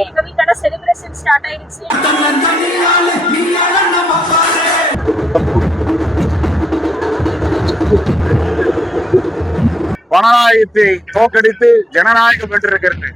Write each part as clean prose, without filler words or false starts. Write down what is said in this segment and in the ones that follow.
வந்து எங்க வீட்டோட செலிப்ரேஷன் ஸ்டார்ட் ஆயிடுச்சு. பணநாயகத்தை தோக்கடித்து ஜனநாயகம் வென்றிருக்கிறது.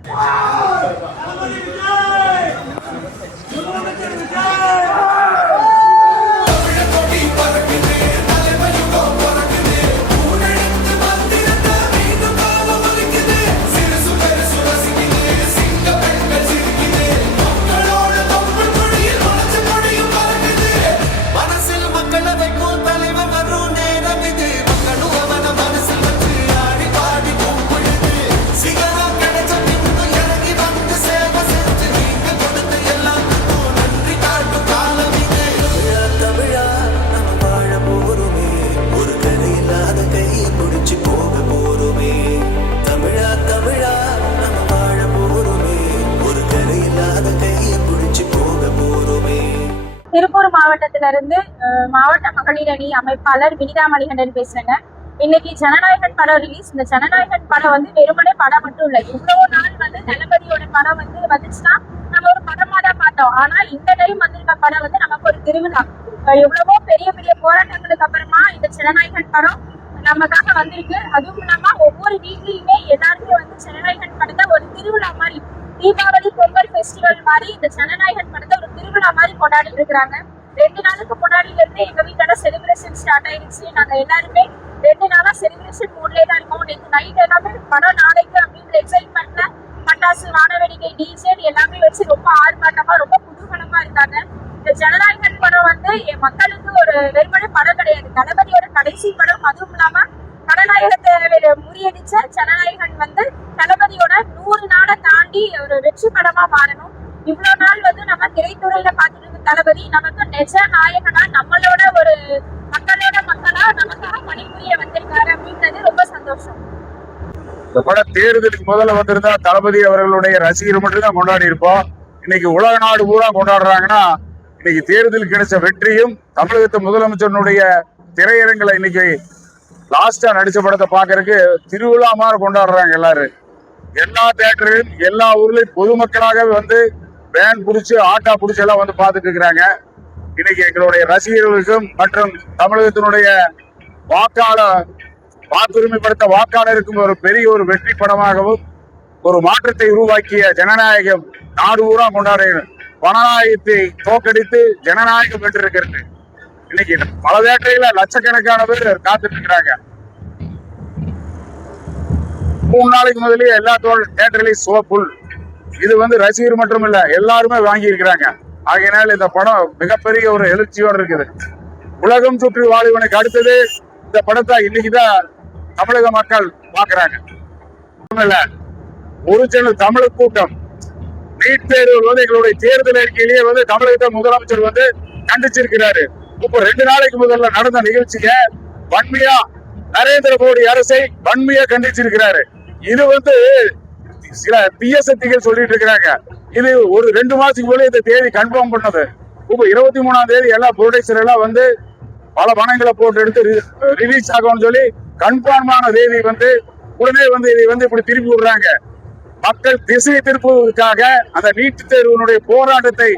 திருப்பூர் மாவட்டத்திலிருந்து மாவட்ட மகளிர் அணி அமைப்பாளர் வினிதா மணிகண்டன் பேசுறேங்க. இன்னைக்கு ஜனநாயகன் படம் ரிலீஸ். இந்த ஜனநாயகன் படம் வந்து வெறுமனே படம் மட்டும் இல்லை. இவ்வளவு நாள் வந்து தளபதியோட படம் வந்துச்சுன்னா நம்ம ஒரு படமா தான் பார்த்தோம். ஆனா இந்த டைம் வந்திருக்க படம் வந்து நமக்கு ஒரு திருவிழா. எவ்வளவோ பெரிய பெரிய போராட்டங்களுக்கு அப்புறமா இந்த ஜனநாயகன் படம் நமக்காக வந்திருக்கு. அதுவும் இல்லாம ஒவ்வொரு வீட்லயுமே எல்லாருமே வந்து ஜனநாயகன் படத்தை ஒரு திருவிழா மாதிரி, தீபாவளி பொங்கல் ஃபெஸ்டிவல் மாதிரி இந்த ஜனநாயகன் படத்தை ஒரு திருவிழா மாதிரி கொண்டாடிட்டு இருக்கிறாங்க. 2 நாளுக்கு முன்னாடில இருந்து எங்க வீட்டோட செலிப்ரேஷன் ஸ்டார்ட் ஆயிடுச்சு. நாங்க எல்லாருமே 2 நாளா செலிப்ரேஷன் மூட்லயே தான் இருக்கோம். நேற்று நைட் எல்லாமே படம் நாளைக்கு அப்படின்ற எக்ஸைட்மெண்ட்ல பட்டாசு, வானவேடிக்கை, டிஜே எல்லாமே வச்சு ரொம்ப ஆர்ப்பாட்டமா ரொம்ப குதூகலமா இருக்காங்க. இந்த ஜனநாயகன் படம் வந்து என் மக்களுக்கு ஒரு வெறுமனே படம் கிடையாது, தளபதியோட கடைசி படம். அதுவும் இல்லாம கடநாயகத்தை முறியடிச்ச ஜனநாயகன் வந்து தளபதியோட 100 நாளை தாண்டி ஒரு வெற்றி படமா மாறணும். இவ்வளவு நாள் வந்து நம்ம திரைத்துறையில பார்த்துட்டு இருக்க தளபதி நமக்கு நிஜ நாயகனா, நம்மளோட ஒரு மக்களோட மக்களா நமக்காக பணிபுரிய வந்திருக்காரு அப்படின்றது ரொம்ப சந்தோஷம். இந்த படம் தேர்தலுக்கு முதல்ல வந்திருந்தா தளபதி அவர்களுடைய ரசிகர் மட்டும் தான் கொண்டாடி இருப்போம். இன்னைக்கு உலக நாடு பூரா கொண்டாடுறாங்கன்னா இன்னைக்கு தேர்தலுக்கு கிடைச்ச வெற்றியும் தமிழகத்து முதலமைச்சருடைய திரையரங்களை இன்னைக்கு லாஸ்டா நடிச்ச படத்தை பாக்குறதுக்கு திருவிழா மாதிரி கொண்டாடுறாங்க எல்லாரும். எல்லா தியேட்டரிலும் எல்லா ஊர்லயும் பொதுமக்களாகவே வந்து வேன் புடிச்சு ஆட்டா புடிச்சு எல்லாம் வந்து பார்த்துட்டு இருக்கிறாங்க. இன்னைக்கு எங்களுடைய ரசிகர்களுக்கும் மற்றும் தமிழகத்தினுடைய வாக்குரிமைப்படுத்த வாக்காளருக்கும் ஒரு பெரிய ஒரு வெற்றி படமாகவும் ஒரு மாற்றத்தை உருவாக்கிய ஜனநாயகம் நாடு ஊரா கொண்டாடுகிறோம். பணநாயகத்தை தோக்கடித்து ஜனநாயகம் வென்றிருக்கிறது. இன்னைக்கு பல தேட்டரில லட்சக்கணக்கான பேர் காத்துட்டு இருக்கிறாங்க. 3 நாளைக்கு முதலே எல்லா தேட்டரிலையும் சோப்புல். இது வந்து ரசிகர் மட்டும் இல்ல, எல்லாருமே வாங்கி இருக்கிறாங்க. ஆகையினால் இந்த படம் மிகப்பெரிய ஒரு எழுச்சியோடு இருக்குது. உலகம் சுற்றி வாழ்வனுக்கு அடுத்தது இந்த படத்தை இன்னைக்குதான் தமிழக மக்கள் பாக்குறாங்க. ஒரிஜினல் தமிழ் கூட்டம் நீட் தேர்வு வந்து எங்களுடைய தேர்தல் அறிக்கையிலேயே வந்து தமிழகத்தை முதலமைச்சர் வந்து கண்டிச்சிருக்கிறாரு. இப்ப 2 நாளைக்கு முதல்ல நடந்த நிகழ்ச்சிய வன்மையா நரேந்திர மோடி அரசை வன்மையா கண்டிச்சிருக்கிறாரு. இது வந்து சில தீய சக்திகள் சொல்லிட்டு இருக்கிறாங்க. இது ஒரு 2 மாசத்துக்கு போல இந்த தேதி கன்ஃபார்ம் பண்ணது. இப்ப 23ஆம் தேதி எல்லா ப்ரொடக்ஷன் எல்லாம் வந்து பல பணங்களை போட்டு எடுத்து ரிலீஸ் ஆகும்னு சொல்லி கன்ஃபார்மான தேதி வந்து உடனே வந்து இதை வந்து இப்படி திருப்பி விடுறாங்க. மக்கள் திசை திருப்புவதற்காக, அந்த நீட் தேர்வினுடைய போராட்டத்தை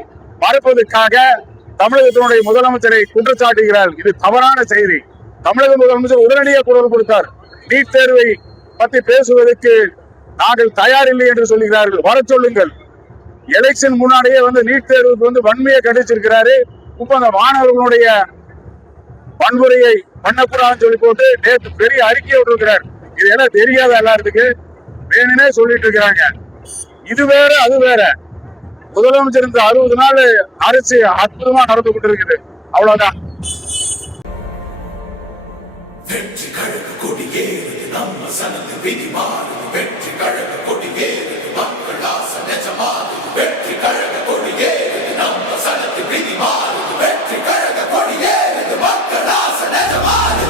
மறுப்பதற்காக தமிழகத்தினுடைய முதலமைச்சரை குற்றச்சாட்டுகிறார். இது தவறான செய்தி. தமிழக முதலமைச்சர் உடனடியாக குரல் கொடுத்தார். நீட் தேர்வை பற்றி பேசுவதற்கு நாங்கள் தயாரில்லை என்று சொல்லுகிறார்கள். வர சொல்லுங்கள். எலெக்ஷன் முன்னாடியே வந்து நீட் தேர்வுக்கு வந்து வன்மையை கண்டிச்சிருக்கிறாரு. இப்ப அந்த மாணவர்களுடைய வன்முறையை பண்ணக்கூடாதுன்னு சொல்லி போட்டு நேற்று பெரிய அறிக்கையை விட்டுருக்கிறார். இது எல்லாம் தெரியாத எல்லாத்துக்கு வேணுனே சொல்லிட்டு இருக்கிறாங்க. இது வேற அது வேற. முதலமைச்சர் இந்த 60 நாள் அரசு அற்புதமா நடந்து கொண்டு இருக்குது. அவ்வளவுதான். வெற்றி கழக கொடியேறுது நம்ம சனது விதி மாறுது. வெற்றி கழக கொடியேறுது மக்கள் ஆசை நிஜமாறுது. வெற்றி கழக கொடியேறுது நம்ம சனது விதி மாறுது. வெற்றி கழக கொடியேறுது மக்கள் ஆசை நிஜமாறுது.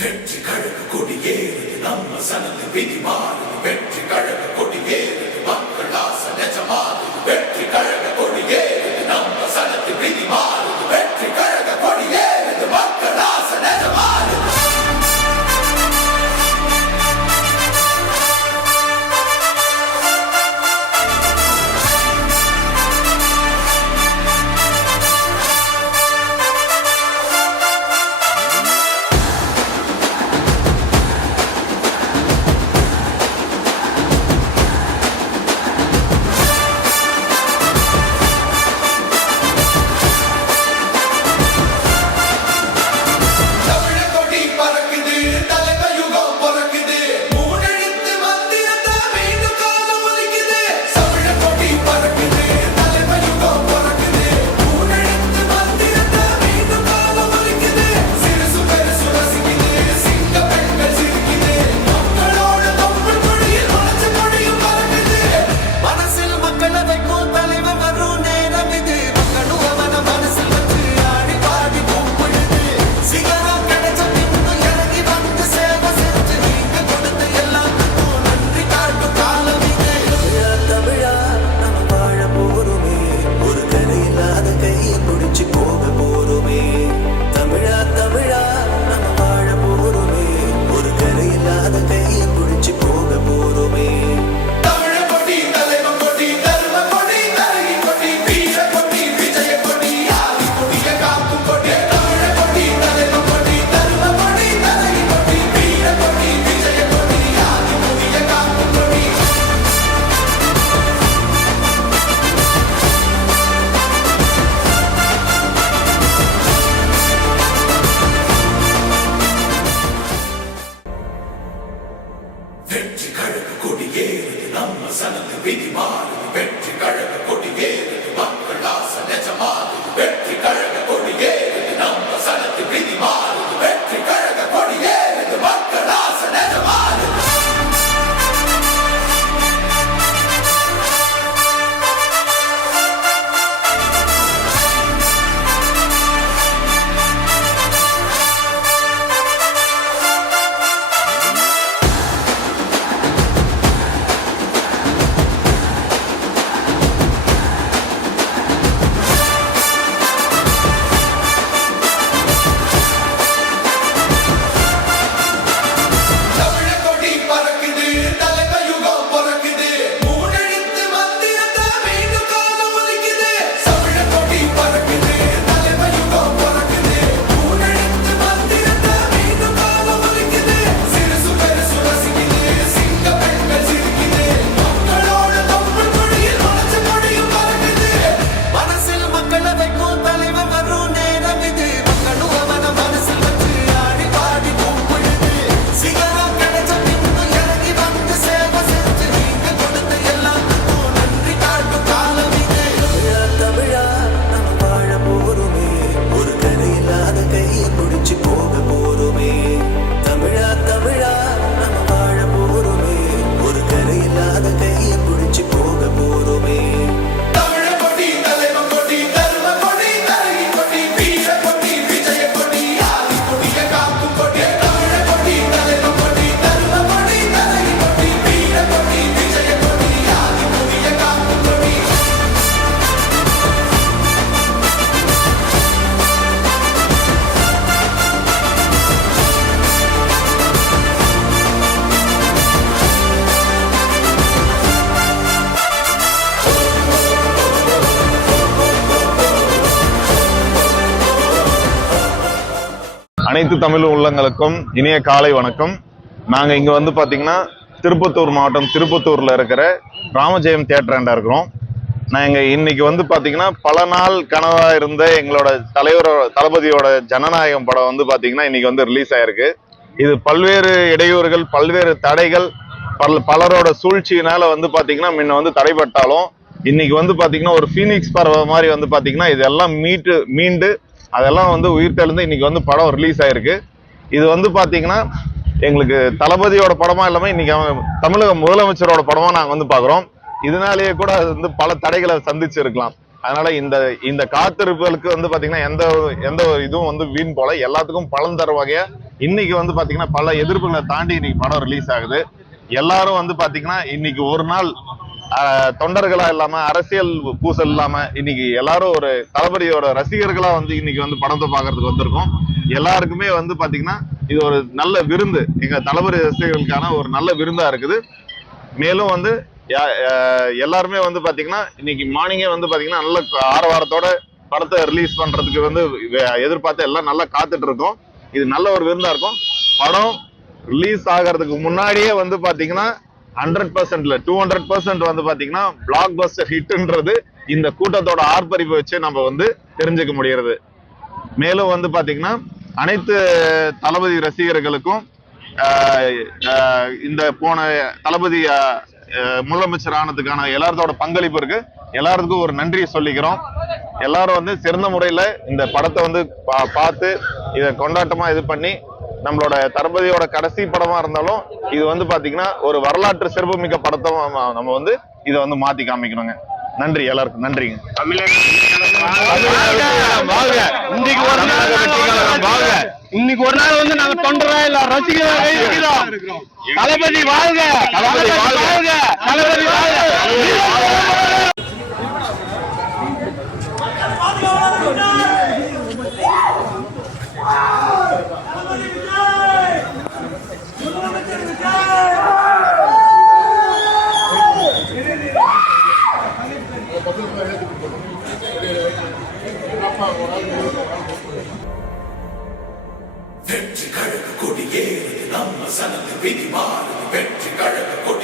வெற்றி கழக கொடியேறுது நம்ம சனது விதி மாறுது வெற்றி கழக கொடியேறுது மக்கள் ஆசை நிஜமாறுது வெற்றி கழக கொடியேறுது நம்ம சனது விதி மாறுது வெற்றி கழக கொடியேறுது மக்கள் ஆசை நிஜமாறுது வெற்றி கழக கொடியேறுது நம்ம சனது விதி மாறுது வெற்றி கழக கொடியேறுது மக்கள் ஆசை நிஜமாறுது வெற்றி கழக கொடியேறுது நம்ம சனது விதி மாறுது வெற்றி கழக கொடியேறுது மக்கள் ஆசை நிஜமாறுது அனைத்து தமிழ் உள்ளங்களுக்கும் இனிய காலை வணக்கம். நாங்க இங்க வந்து பாத்தீங்கன்னா திருப்பத்தூர் மாவட்டம் திருப்பத்தூர்ல இருக்கிற ராமஜெயம் தியேட்டராண்டா இருக்கிறோம். நாங்க இன்னைக்கு வந்து பாத்தீங்கன்னா பல நாள் கனவா இருந்த எங்களோட தளபதியோட ஜனநாயகம் படம் வந்து பாத்தீங்கன்னா இன்னைக்கு வந்து ரிலீஸ் ஆயிருக்கு. இது பல்வேறு இடையூறுகள் பல்வேறு தடைகள் பலரோட சூழ்ச்சியினால வந்து பாத்தீங்கன்னா முன்ன வந்து தடைப்பட்டாலும் இன்னைக்கு வந்து பாத்தீங்கன்னா ஒரு ஃபீனிக்ஸ் பறவை மாதிரி வந்து பாத்தீங்கன்னா இதெல்லாம் மீண்டு அதெல்லாம் வந்து உயிர் தெழுந்து இன்னைக்கு வந்து படம் ரிலீஸ் ஆயிருக்கு. இது வந்து பாத்தீங்கன்னா எங்களுக்கு தளபதியோட படமா இல்லாம இன்னைக்கு தமிழக முதலமைச்சரோட படமா நாங்க வந்து பாக்குறோம். இதனாலேயே கூட அது வந்து பல தடைகளை சந்திச்சு இருக்கலாம். அதனால இந்த காத்திருப்புகளுக்கு வந்து பாத்தீங்கன்னா எந்த ஒரு இதுவும் வந்து வீண் போல எல்லாத்துக்கும் பலன் தர வகையா இன்னைக்கு வந்து பாத்தீங்கன்னா பல எதிர்ப்புகளை தாண்டி இன்னைக்கு படம் ரிலீஸ் ஆகுது. எல்லாரும் வந்து பாத்தீங்கன்னா இன்னைக்கு ஒரு நாள் தொண்டர்களா இல்லாம அரசியல் பூசல் இல்லாம இன்னைக்கு எல்லாரும் ஒரு தளபதியோட ரசிகர்களா வந்து இன்னைக்கு வந்து படத்தை பாக்குறதுக்கு வந்திருக்கோம். எல்லாருக்குமே வந்து பாத்தீங்கன்னா இது ஒரு நல்ல விருந்து, எங்க தளபதி ரசிகர்களுக்கான ஒரு நல்ல விருந்தா இருக்குது. மேலும் வந்து எல்லாருமே வந்து பாத்தீங்கன்னா இன்னைக்கு மார்னிங்கே வந்து பாத்தீங்கன்னா நல்ல ஆரவாரத்தோட படத்தை ரிலீஸ் பண்றதுக்கு வந்து எதிர்பார்த்து எல்லாம் நல்லா காத்துட்டு இருக்கோம். இது நல்ல ஒரு விருந்தா இருக்கும். படம் ரிலீஸ் ஆகிறதுக்கு முன்னாடியே வந்து பாத்தீங்கன்னா 100%ல 200% வந்து பாத்தீங்கன்னா பிளாக் பஸ்டர் ஹிட்ன்றது இந்த கூட்டத்தோட ஆர்ப்பரிப்பு வச்சு நம்ம வந்து தெரிஞ்சுக்க முடியறது. மேலும் வந்து பாத்தீங்கன்னா அனைத்து தளபதி ரசிகர்களுக்கும் இந்த போன தளபதி முதலமைச்சர் ஆனதுக்கான எல்லாத்தோட பங்களிப்பு இருக்கு. எல்லாருக்கும் ஒரு நன்றி சொல்லிக்கிறோம். எல்லாரும் வந்து சிறந்த முறையில இந்த படத்தை வந்து பார்த்து இதை கொண்டாட்டமா இது பண்ணி நம்மளோட தளபதியோட கடைசி படமா இருந்தாலும் இது வந்து பாத்தீங்கன்னா ஒரு வரலாற்று சிறப்புமிக்க படத்தை நம்ம வந்து இதை வந்து மாத்தி காமிக்கணுங்க. நன்றி, எல்லாருக்கும் நன்றிங்க. இன்னைக்கு ஒரு நாள் வந்து நாங்க தொண்டரா இல்ல ரசிகர்களா தளபதி வாழ்க, தளபதி வாழ்க, தளபதி வாழ்க. வெற்றி கழக கொடியேறுது நம்ம சனத்து விதி மாறுது வெற்றி கழக கொடி